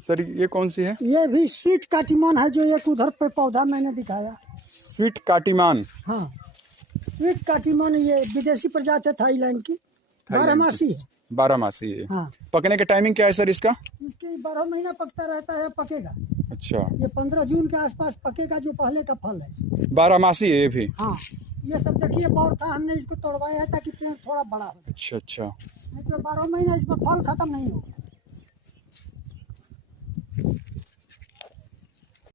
Sir ये कौन सी है? ये भी स्वीट काटीमान है, जो एक उधर पे पौधा मैंने दिखाया। स्वीट काटीमान। हाँ, स्वीट काटीमान ये विदेशी प्रजाति है, थाईलैंड की, 12मासी है। 12मासी है। हाँ, पकने का टाइमिंग क्या है सर इसका? इसके 12 महीना पकता रहता है, पकेगा। अच्छा, ये 15 जून के आसपास पकेगा, जो पहले का फल है। 12मासी है ये भी। हाँ, ये सब देखिए बौर था, हमने इसको तोड़वाया है ताकि पेड़ थोड़ा बड़ा हो। अच्छा अच्छा। नहीं तो 12 महीना इस पर फल खत्म नहीं होगा।